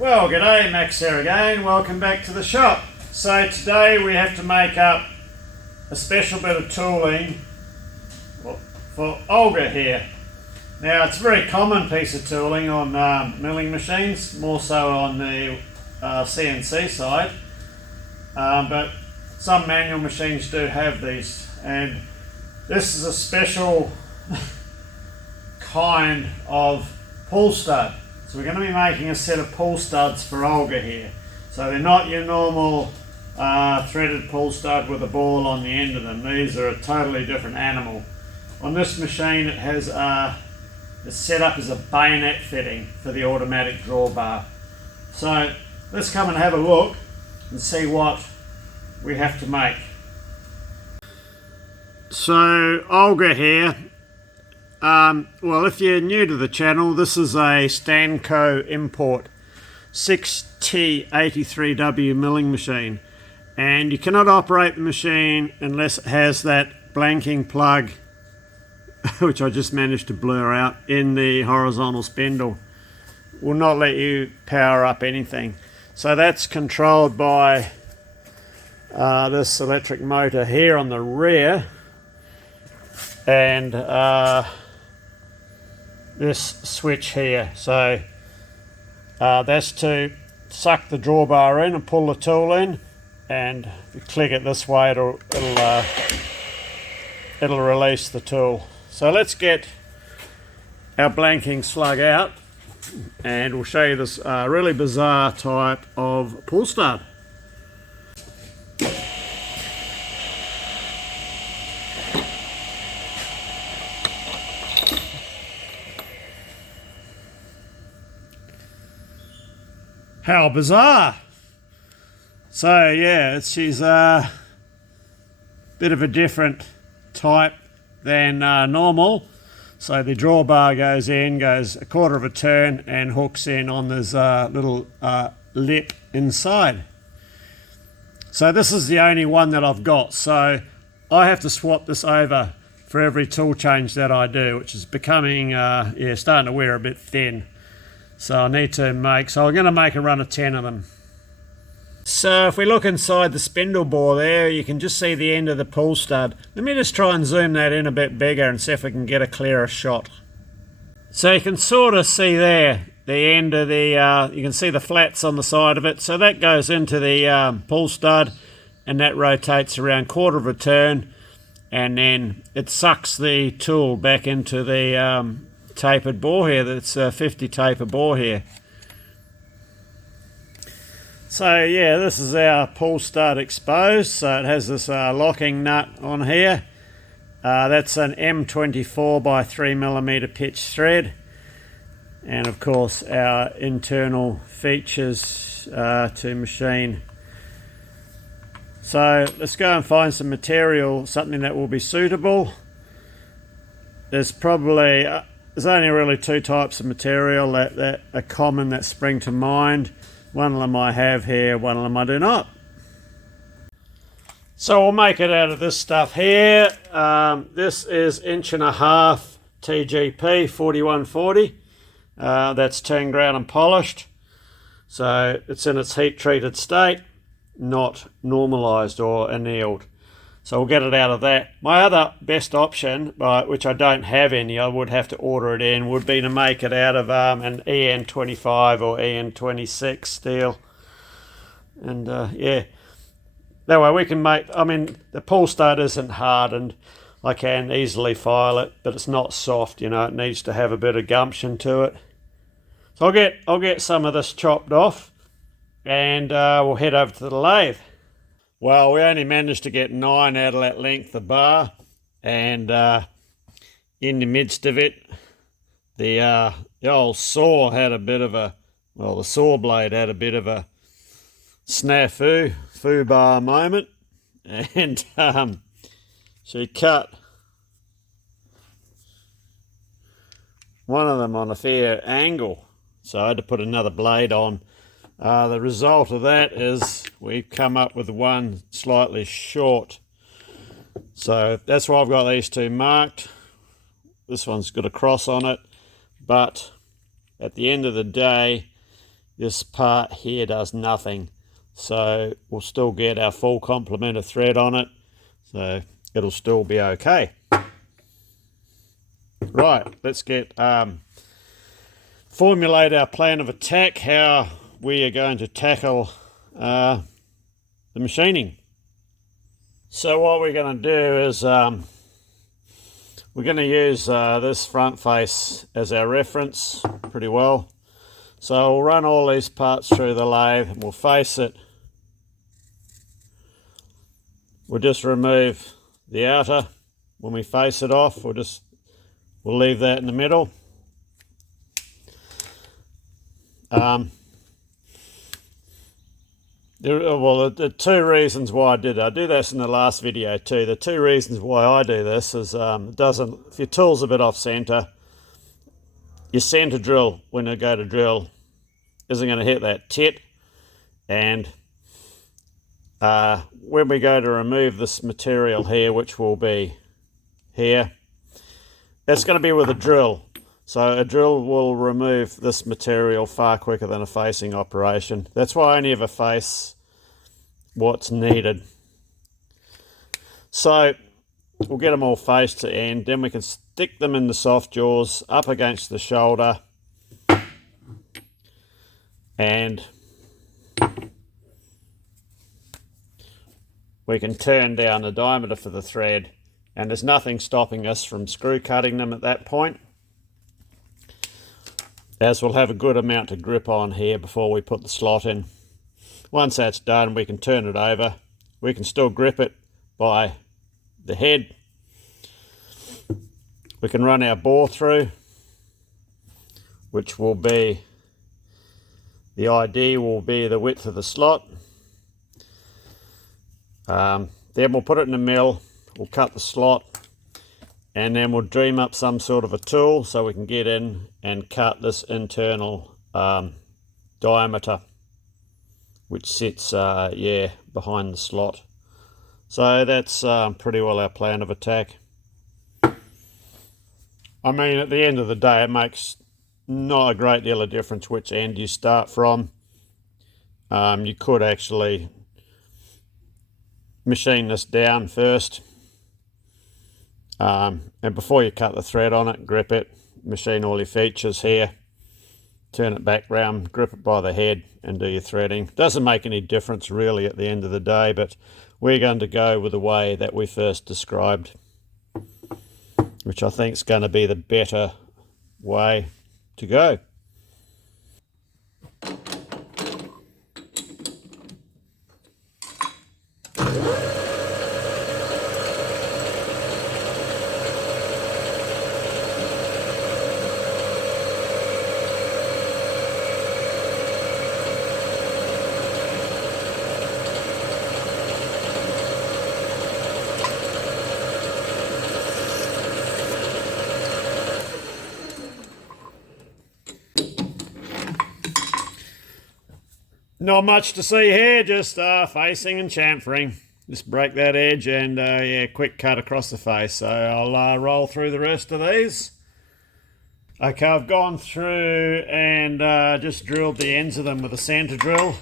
Well, g'day, Max here again. Welcome back to the shop. So today we have to make up a special bit of tooling for Olga here. Now it's a very common piece of tooling on milling machines, more so on the CNC side, but some manual machines do have these, and this is a special kind of pull stud. So we're going to be making a set of pull studs for Olga here. So they're not your normal threaded pull stud with a ball on the end of them. These are a totally different animal. On this machine it has it's set up as a bayonet fitting for the automatic drawbar. So let's come and have a look and see what we have to make. So Olga here. Well, if you're new to the channel, this is a Stanko import 6T83W milling machine, and you cannot operate the machine unless it has that blanking plug which I just managed to blur out in the horizontal spindle. Will not let you power up anything. So that's controlled by this electric motor here on the rear, and this switch here. So that's to suck the drawbar in and pull the tool in, and if you click it this way it'll release the tool. So let's get our blanking slug out and we'll show you this really bizarre type of pull stud. How bizarre! So yeah, she's a bit of a different type than normal. So the drawbar goes a quarter of a turn and hooks in on this little lip inside. So this is the only one that I've got. So I have to swap this over for every tool change that I do, which is becoming starting to wear a bit thin. So I need to so I'm going to make a run of 10 of them. So if we look inside the spindle bore there, you can just see the end of the pull stud. Let me just try and zoom that in a bit bigger and see if we can get a clearer shot. So you can sort of see there, the end of the, you can see the flats on the side of it. So that goes into the pull stud, and that rotates around quarter of a turn, and then it sucks the tool back into the tapered bore here. That's a 50 taper bore here. So yeah, this is our pull stud exposed. So it has this locking nut on here. That's an M24 by 3mm pitch thread, and of course our internal features to machine. So let's go and find some material, something that will be suitable. There's probably there's only really two types of material that are common that spring to mind. One of them I have here, one of them I do not. So we'll make it out of this stuff here. This is 1.5" TGP 4140. That's 10 ground and polished. So it's in its heat treated state, not normalized or annealed. So we'll get it out of that. My other best option, which I don't have any, I would have to order it in, would be to make it out of an EN25 or EN26 steel. And yeah, that way we can make, I mean, the pull stud isn't hard and I can easily file it, but it's not soft, you know, it needs to have a bit of gumption to it. So I'll get some of this chopped off, and we'll head over to the lathe. Well, we only managed to get 9 out of that length of bar, and in the midst of it, the old saw had a bit of a, well, the saw blade had a bit of a foobar moment, and she cut one of them on a fair angle, so I had to put another blade on. The result of that is we've come up with one slightly short. So that's why I've got these two marked. This one's got a cross on it, but at the end of the day, this part here does nothing. So we'll still get our full complement of thread on it. So it'll still be okay. Right, let's get formulate our plan of attack, how we are going to tackle the machining. So what we're going to do is we're going to use this front face as our reference pretty well. So we'll run all these parts through the lathe and we'll face it. We'll just remove the outer when we face it off. We'll leave that in the middle. The two reasons why I did this in the last video too. The two reasons why I do this is if your tool's a bit off center, your center drill when you go to drill isn't going to hit that tit, and when we go to remove this material here, which will be here, it's going to be with a drill. So a drill will remove this material far quicker than a facing operation. That's why I only ever face what's needed. So we'll get them all face to end, then we can stick them in the soft jaws up against the shoulder, and we can turn down the diameter for the thread, and there's nothing stopping us from screw cutting them at that point, as we'll have a good amount of grip on here before we put the slot in. Once that's done, we can turn it over. We can still grip it by the head. We can run our bore through, which will be, the ID will be the width of the slot. Then we'll put it in the mill, we'll cut the slot, and then we'll dream up some sort of a tool so we can get in and cut this internal diameter, which sits behind the slot. So that's pretty well our plan of attack. I mean, at the end of the day, it makes not a great deal of difference which end you start from. You could actually machine this down first, and before you cut the thread on it, grip it, machine all your features here, turn it back round, grip it by the head, and do your threading. Doesn't make any difference really at the end of the day, but we're going to go with the way that we first described, which I think is going to be the better way to go. Not much to see here, just facing and chamfering. Just break that edge and yeah, quick cut across the face. So I'll roll through the rest of these. Okay, I've gone through and just drilled the ends of them with a center drill,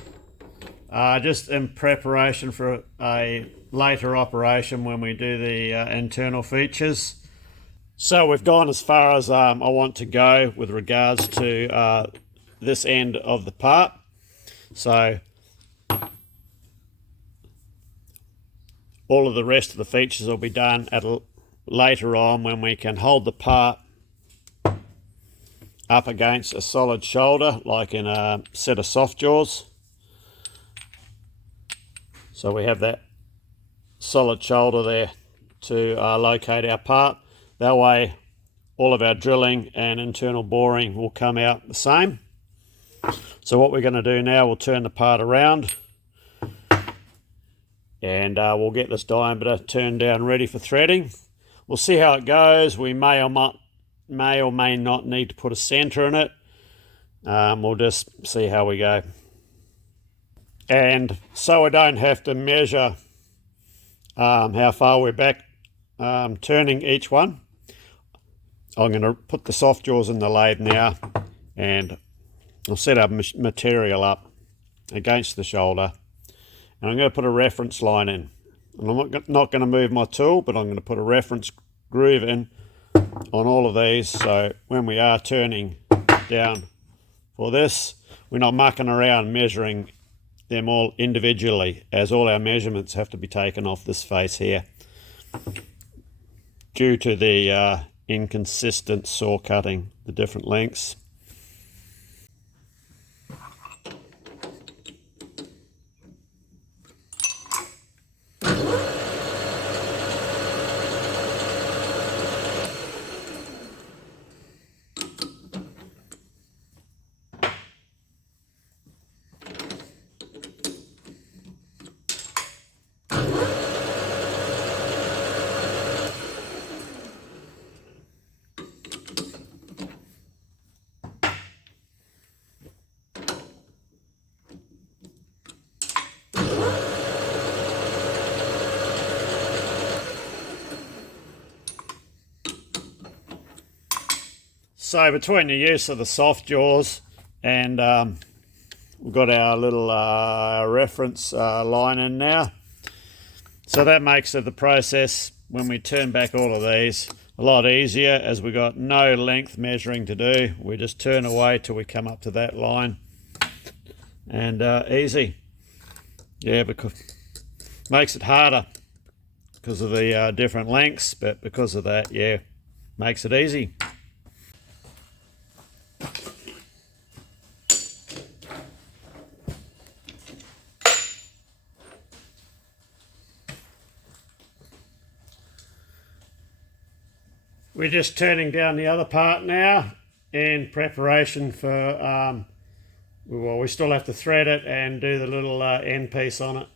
just in preparation for a later operation when we do the internal features. So we've gone as far as I want to go with regards to this end of the part. So all of the rest of the features will be done later on when we can hold the part up against a solid shoulder, like in a set of soft jaws. So we have that solid shoulder there to locate our part. That way all of our drilling and internal boring will come out the same. So what we're going to do now, we'll turn the part around and we'll get this diameter turned down ready for threading. We'll see how it goes. We may or may not need to put a center in it. We'll just see how we go. And so I don't have to measure how far we're back turning each one, I'm going to put the soft jaws in the lathe now and I'll set our material up against the shoulder, and I'm going to put a reference line in. And I'm not going to move my tool, but I'm going to put a reference groove in on all of these, so when we are turning down for this, we're not mucking around measuring them all individually, as all our measurements have to be taken off this face here due to the inconsistent saw cutting, the different lengths. So between the use of the soft jaws and we've got our little reference line in now, so that makes the process when we turn back all of these a lot easier, as we've got no length measuring to do. We just turn away till we come up to that line, and easy. Yeah, because makes it harder because of the different lengths, but because of that, yeah, makes it easy. We're just turning down the other part now in preparation for, well, we still have to thread it and do the little end piece on it.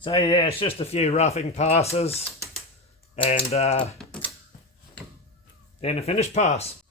So yeah, it's just a few roughing passes and then a finished pass.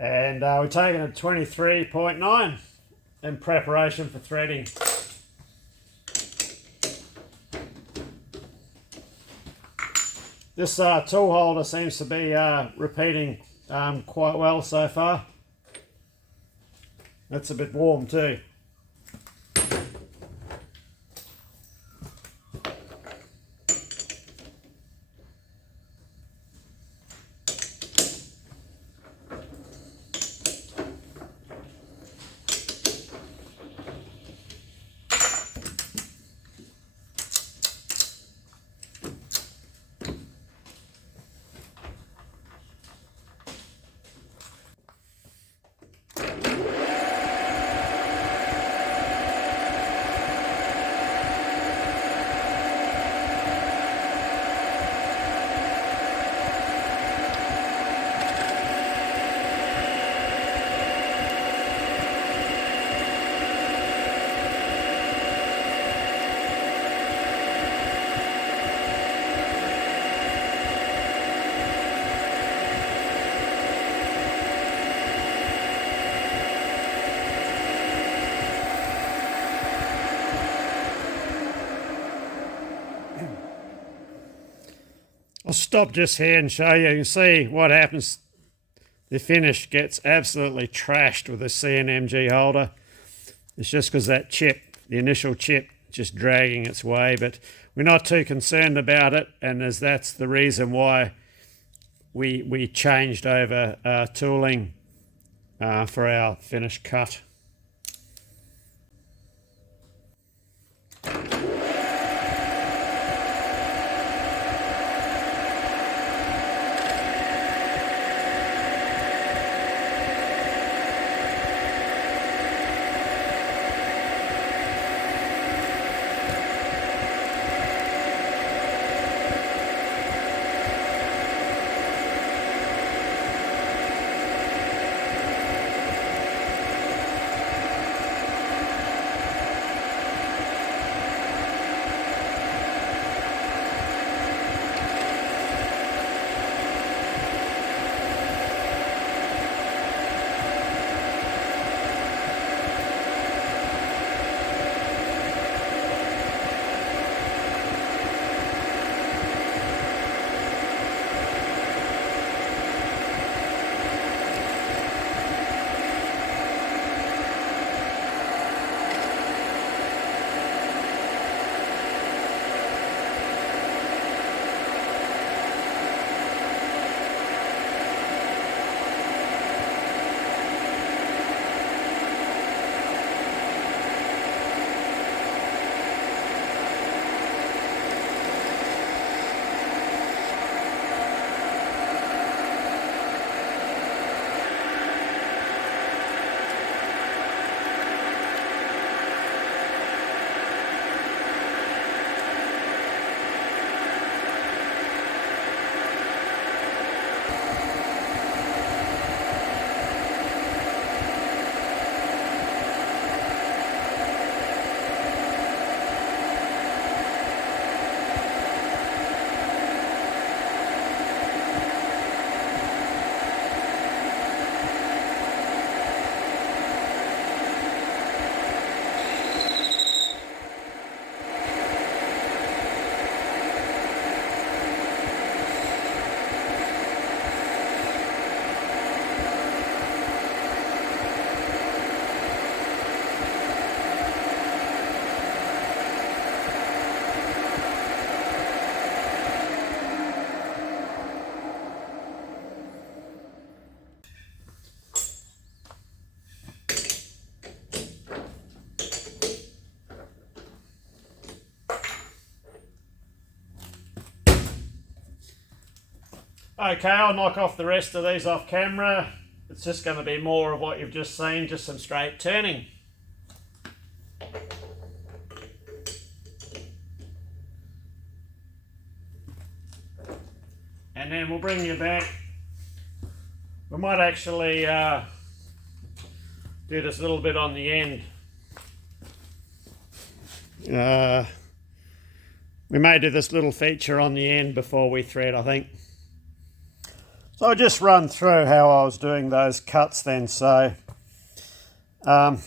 And we're taking a 23.9 in preparation for threading. This tool holder seems to be repeating quite well so far. That's a bit warm too. I'll stop just here and show you. You can see what happens. The finish gets absolutely trashed with the CNMG holder. It's just because that chip, the initial chip, just dragging its way, but we're not too concerned about it, and as that's the reason why we changed over tooling for our finished cut. Okay, I'll knock off the rest of these off camera. It's just going to be more of what you've just seen, just some straight turning. And then we'll bring you back. We might actually do this little bit on the end. We may do this little feature on the end before we thread, I think. So I'll just run through how I was doing those cuts then. So the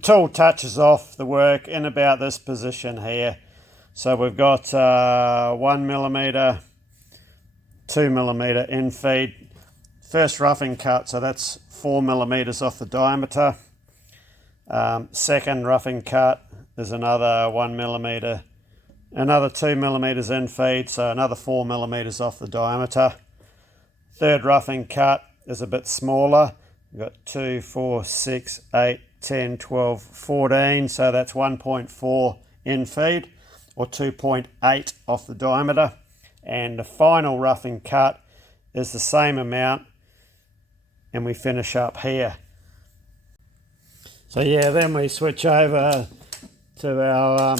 tool touches off the work in about this position here. So we've got 1 millimetre, 2 millimetre in feed. First roughing cut, so that's 4 millimetres off the diameter. Second roughing cut is another 1 millimetre, another 2 millimetres in feed, so another 4 millimetres off the diameter. Third roughing cut is a bit smaller. We've got 2, 4, 6, 8, 10, 12, 14, so that's 1.4 in feed, or 2.8 off the diameter. And the final roughing cut is the same amount, and we finish up here. So yeah, then we switch over to our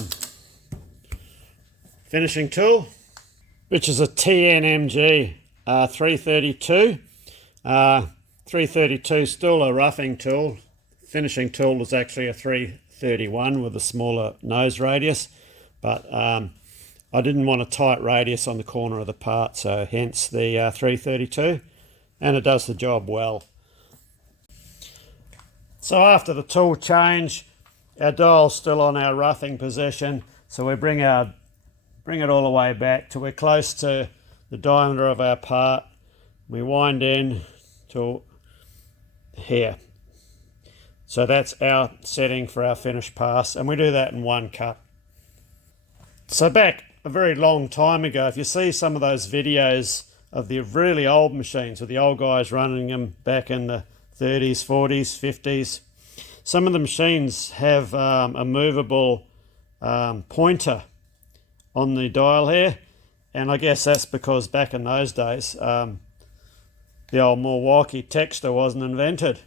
finishing tool, which is a TNMG 332. 332 still a roughing tool. Finishing tool is actually a 331 with a smaller nose radius, but I didn't want a tight radius on the corner of the part, so hence the 332, and it does the job well. So after the tool change, our dial's still on our roughing position, so we bring it all the way back till we're close to the diameter of our part. We wind in till here. So that's our setting for our finish pass, and we do that in one cut. So back a very long time ago, if you see some of those videos of the really old machines, with the old guys running them back in the 30s, 40s, 50s, some of the machines have a movable pointer on the dial here, and I guess that's because back in those days the old Milwaukee texter wasn't invented.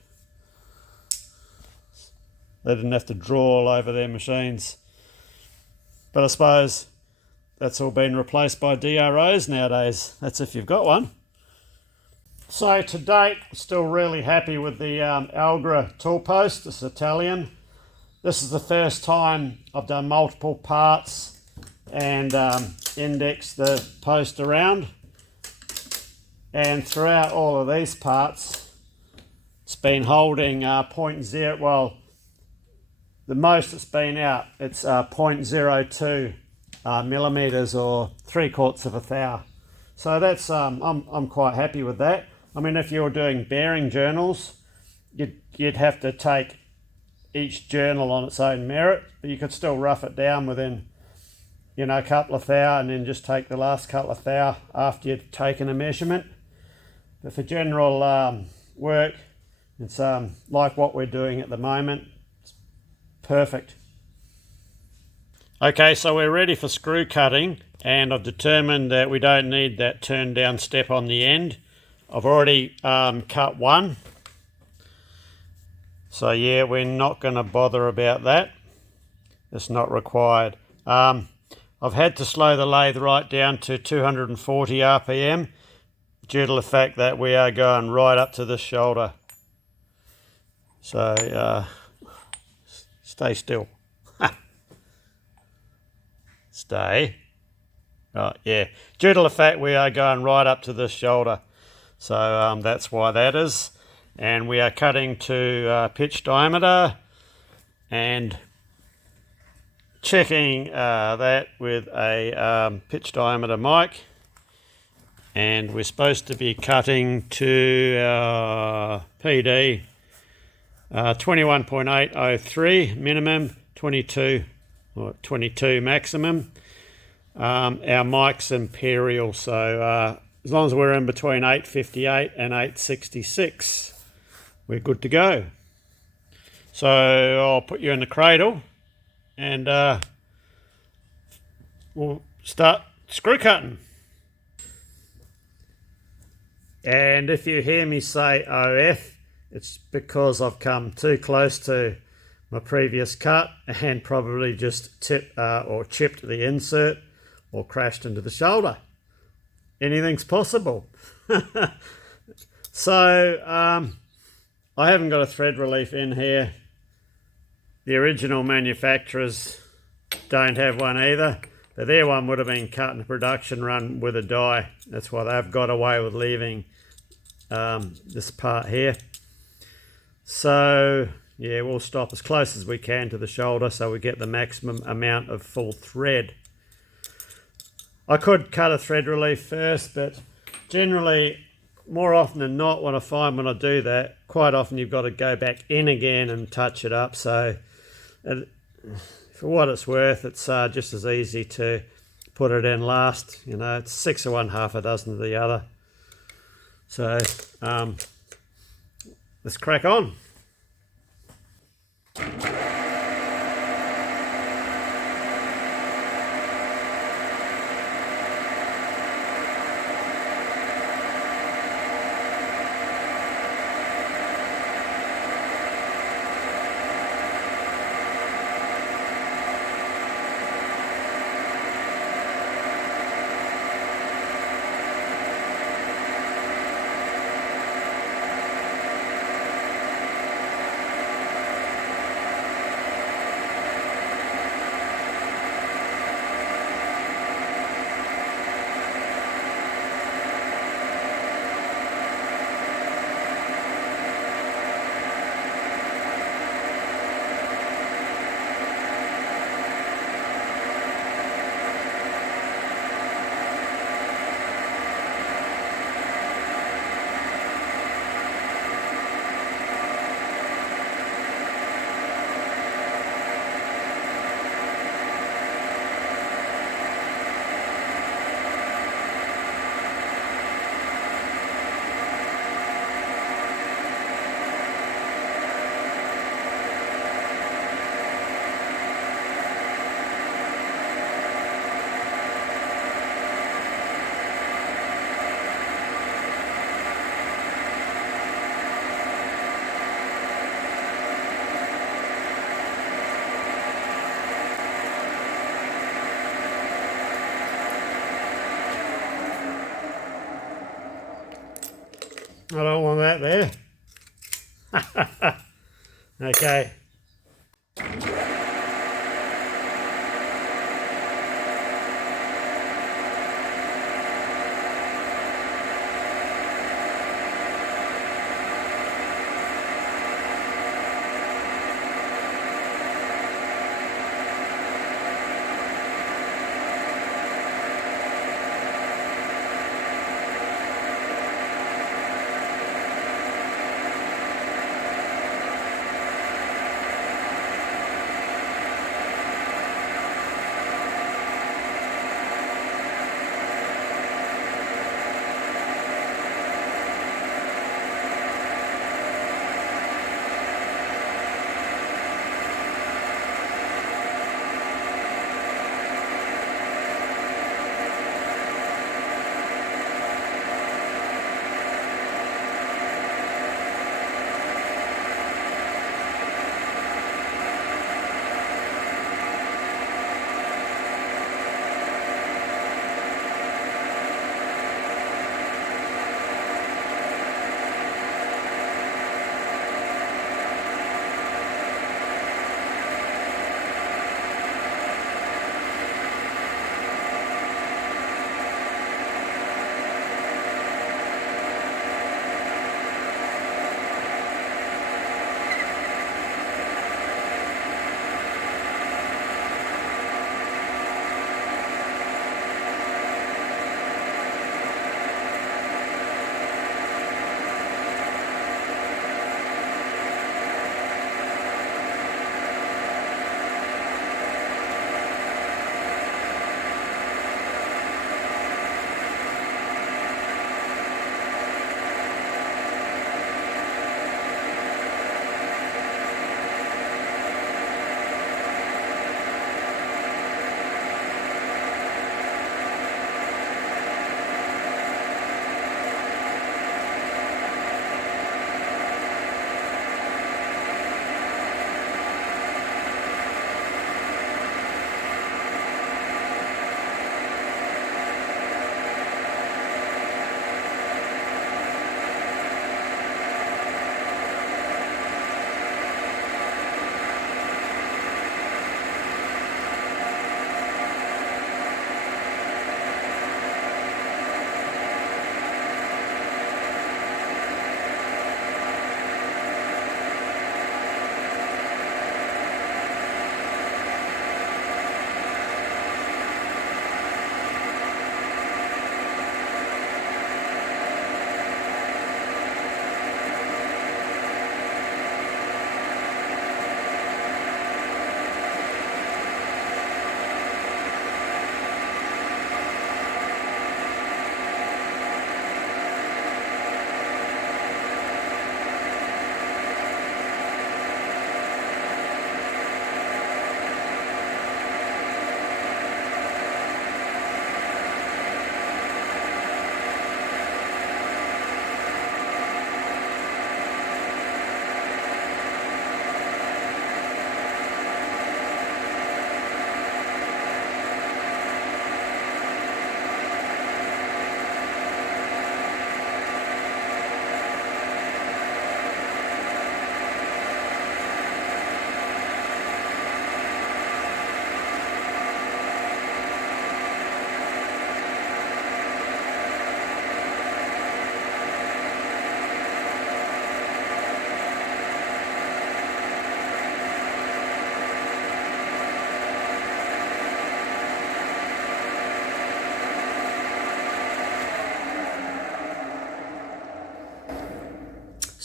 They didn't have to draw all over their machines. But I suppose that's all been replaced by DROs nowadays. That's if you've got one. So to date, still really happy with the Olga tool post. It's Italian. This is the first time I've done multiple parts and indexed the post around. And throughout all of these parts, it's been holding 0.0, well, the most it's been out, it's 0.02 millimetres, or 3/4 of a thou. So that's I'm quite happy with that. I mean, if you're doing bearing journals, you'd have to take each journal on its own merit, but you could still rough it down within, you know, a couple of thou, and then just take the last couple of thou after you've taken a measurement. But for general work, it's like what we're doing at the moment. It's perfect. Okay, so we're ready for screw cutting, and I've determined that we don't need that turn down step on the end. I've already cut one. So yeah, we're not going to bother about that. It's not required. I've had to slow the lathe right down to 240 RPM due to the fact that we are going right up to the shoulder. So stay still. Stay. Right, yeah. Due to the fact we are going right up to the shoulder. So that's why that is. And we are cutting to pitch diameter and checking that with a pitch diameter mic. And we're supposed to be cutting to PD 21.803 minimum, 22 or 22 maximum. Our mic's imperial, so as long as we're in between 858 and 866, we're good to go. So I'll put you in the cradle and we'll start screw cutting. And if you hear me say OF, it's because I've come too close to my previous cut and probably just chipped the insert or crashed into the shoulder. Anything's possible. So I haven't got a thread relief in here. The original manufacturers don't have one either. But their one would have been cut in a production run with a die. That's why they've got away with leaving this part here. So yeah, we'll stop as close as we can to the shoulder so we get the maximum amount of full thread. I could cut a thread relief first, but generally, more often than not, what I find when I do that, quite often you've got to go back in again and touch it up. So for what it's worth, it's just as easy to put it in last. You know, it's 6 of one, half a dozen of the other. So let's crack on. I don't want that there. Okay.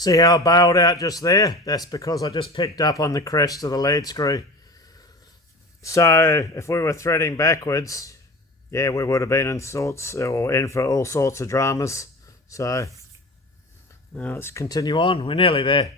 See how I bailed out just there? That's because I just picked up on the crest of the lead screw. So if we were threading backwards, yeah, we would have been in for all sorts of dramas. So now let's continue on. We're nearly there.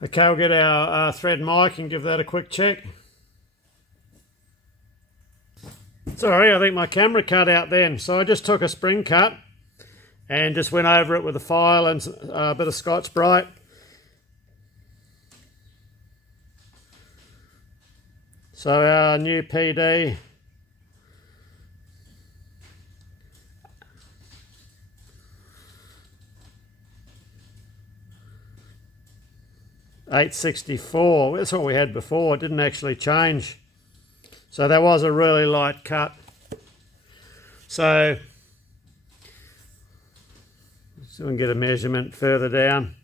Okay, we'll get our thread mic and give that a quick check. Sorry, I think my camera cut out then. So I just took a spring cut and just went over it with a file and a bit of Scotch-Brite. So our new PD, $864, that's what we had before. It didn't actually change. So that was a really light cut. So we can get a measurement further down.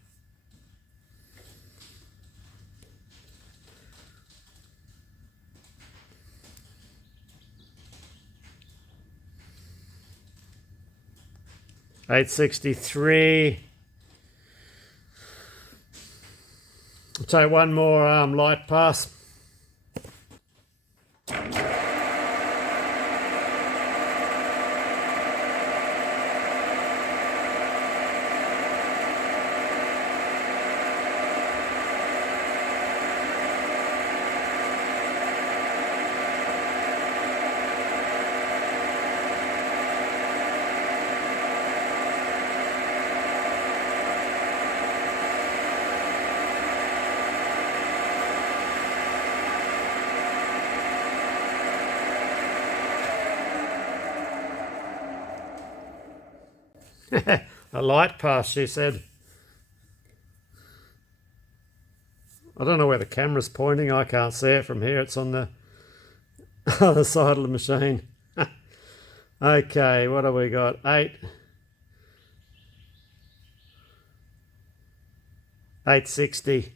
$863. I'll take one more light pass. A light pass, she said. I don't know where the camera's pointing. I can't see it from here. It's on the other side of the machine. Okay, what have we got? 860.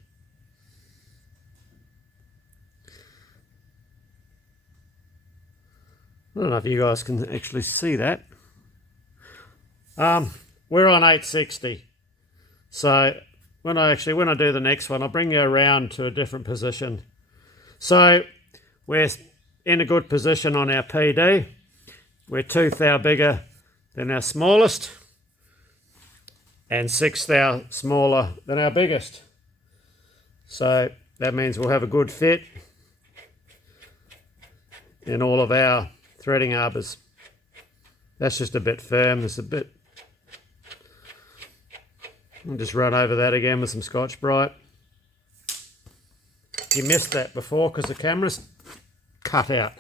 I don't know if you guys can actually see that. We're on 860. So when I do the next one, I'll bring you around to a different position. So we're in a good position on our PD. We're 2 thou bigger than our smallest and 6 thou smaller than our biggest. So that means we'll have a good fit in all of our threading arbors. That's just a bit firm. There's a bit. I'll just run over that again with some Scotch-Brite. You missed that before because the camera's cut out.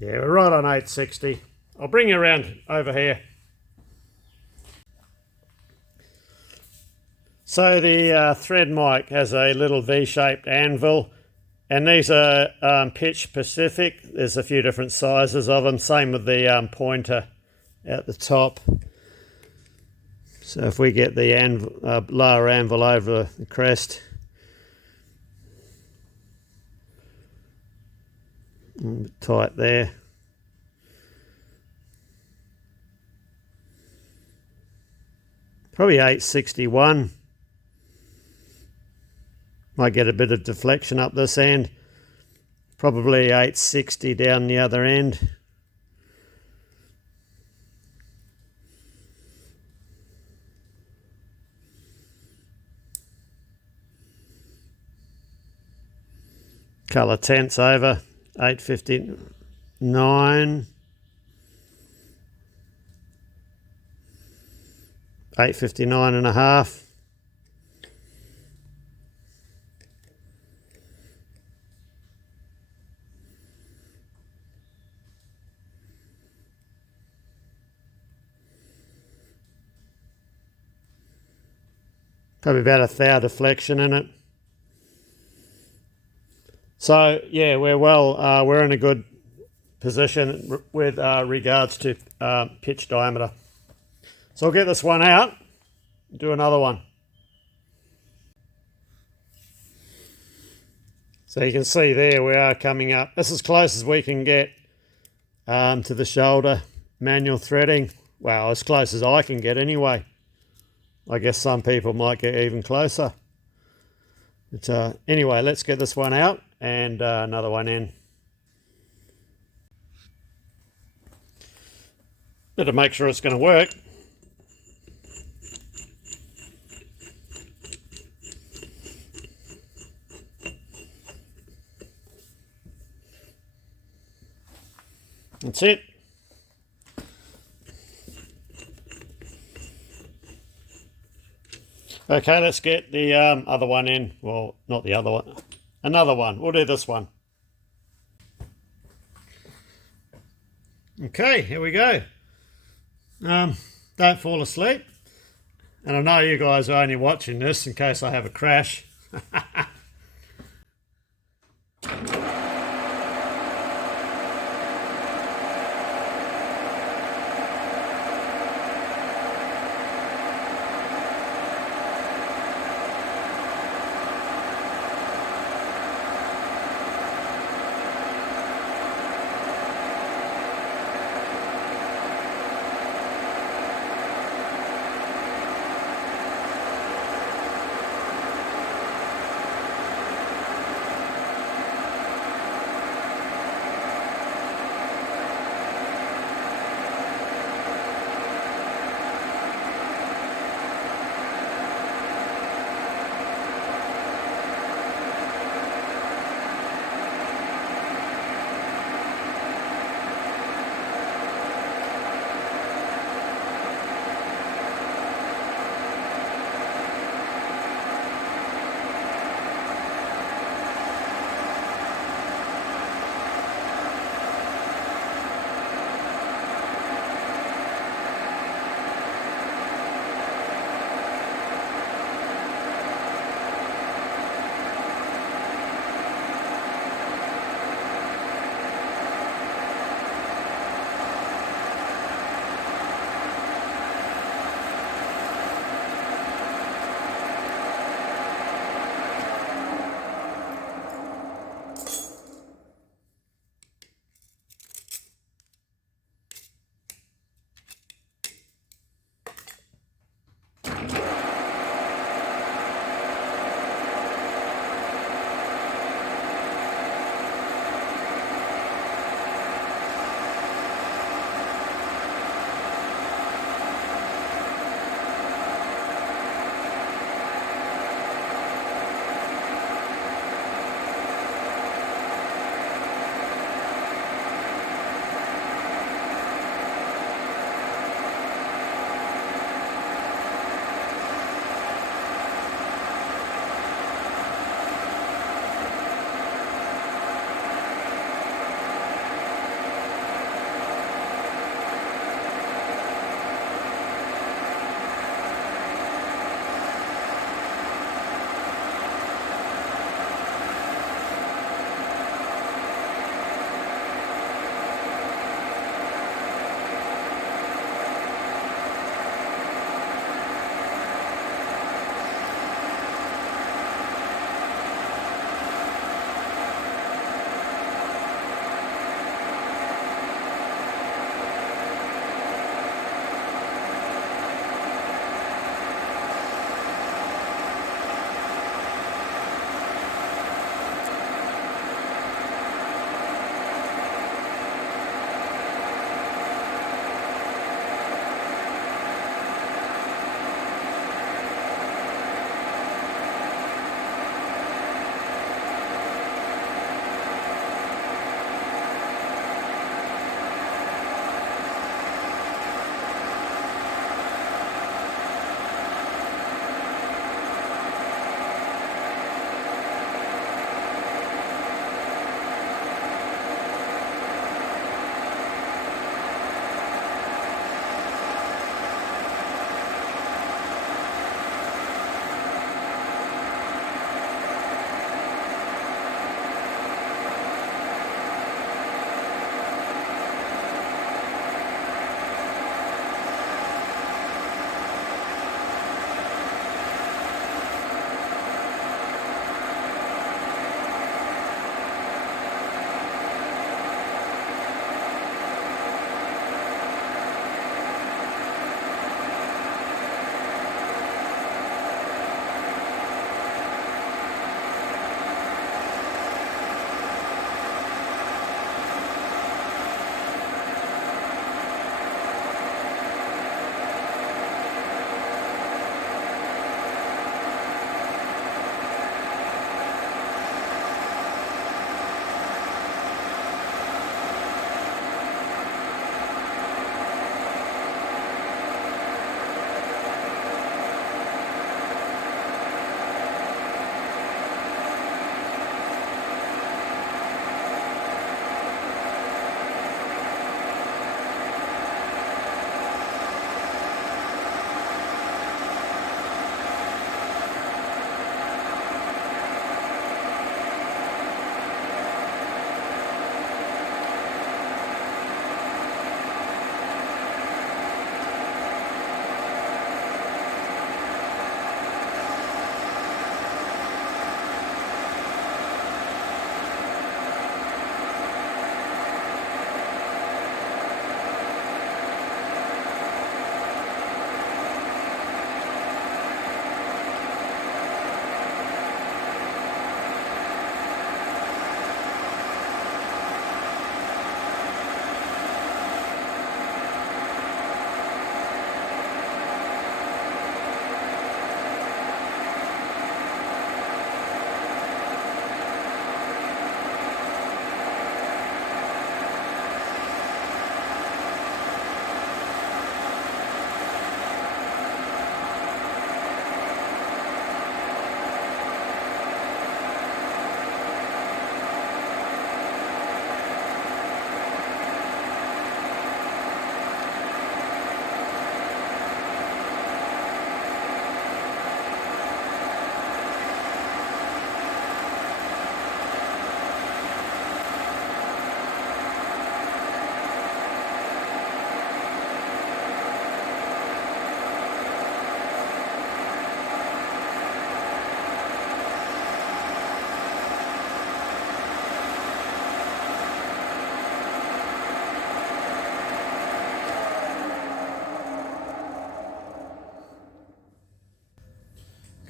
Yeah, we're right on 860. I'll bring you around over here. So the thread mic has a little V-shaped anvil, and these are pitch specific. There's a few different sizes of them. Same with the pointer at the top. So if we get the lower anvil over the crest, a bit tight there. Probably 861. Might get a bit of deflection up this end. Probably 860 down the other end. Colour tense over 859. 859 and a half. Probably about a thou deflection in it. So yeah, we're in a good position with regards to pitch diameter. So I'll get this one out, do another one. So you can see there we are coming up. This is as close as we can get to the shoulder manual threading. Well, as close as I can get anyway. I guess some people might get even closer. But anyway, let's get this one out and another one in. Better make sure it's going to work. That's it. Okay, let's get the other one in. Well, not the other one. Another one. We'll do this one. Okay, here we go. Don't fall asleep. And I know you guys are only watching this in case I have a crash.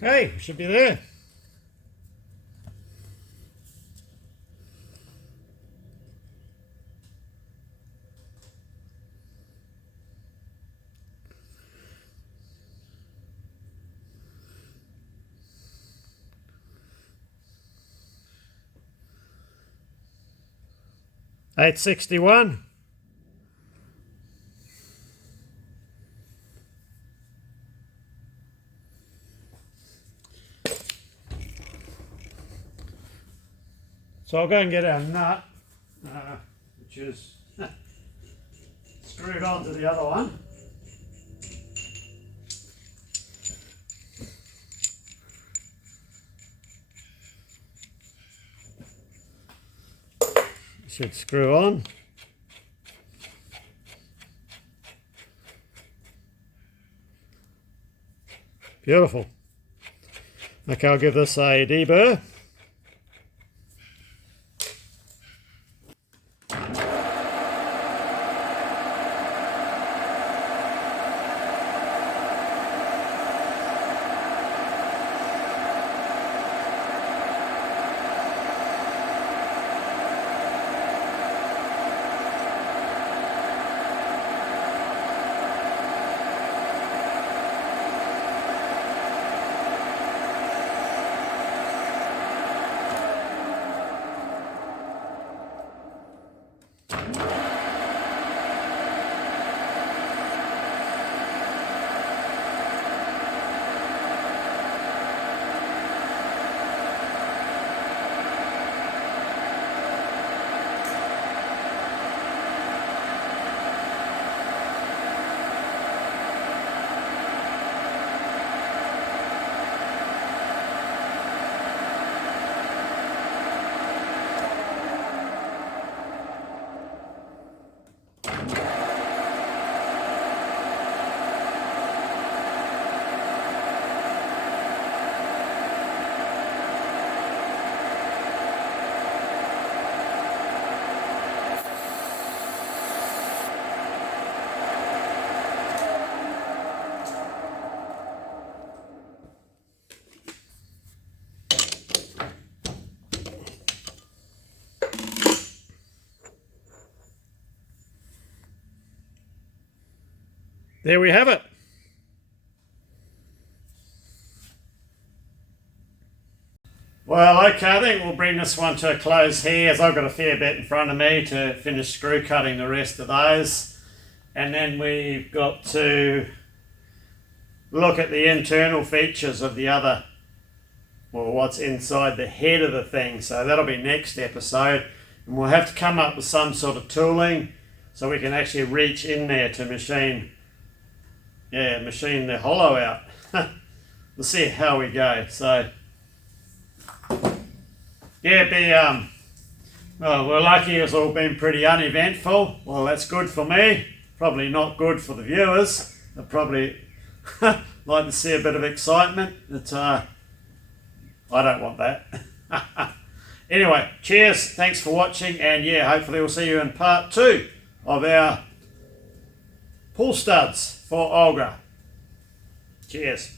Okay, we should be there. $861. So I'll go and get our nut, which is screwed onto the other one. Should screw on. Beautiful. Okay, I'll give this a deburr. There we have it. Well, okay, I think we'll bring this one to a close here, as I've got a fair bit in front of me to finish screw cutting the rest of those. And then we've got to look at the internal features of the other, well, what's inside the head of the thing. So that'll be next episode. And we'll have to come up with some sort of tooling so we can actually reach in there to machine the hollow out. We'll see how we go. So yeah, well, we're lucky it's all been pretty uneventful. Well, that's good for me. Probably not good for the viewers. They'll probably like to see a bit of excitement. But I don't want that. Anyway, cheers. Thanks for watching. And yeah, hopefully we'll see you in part 2 of our pull studs for Olga. Cheers.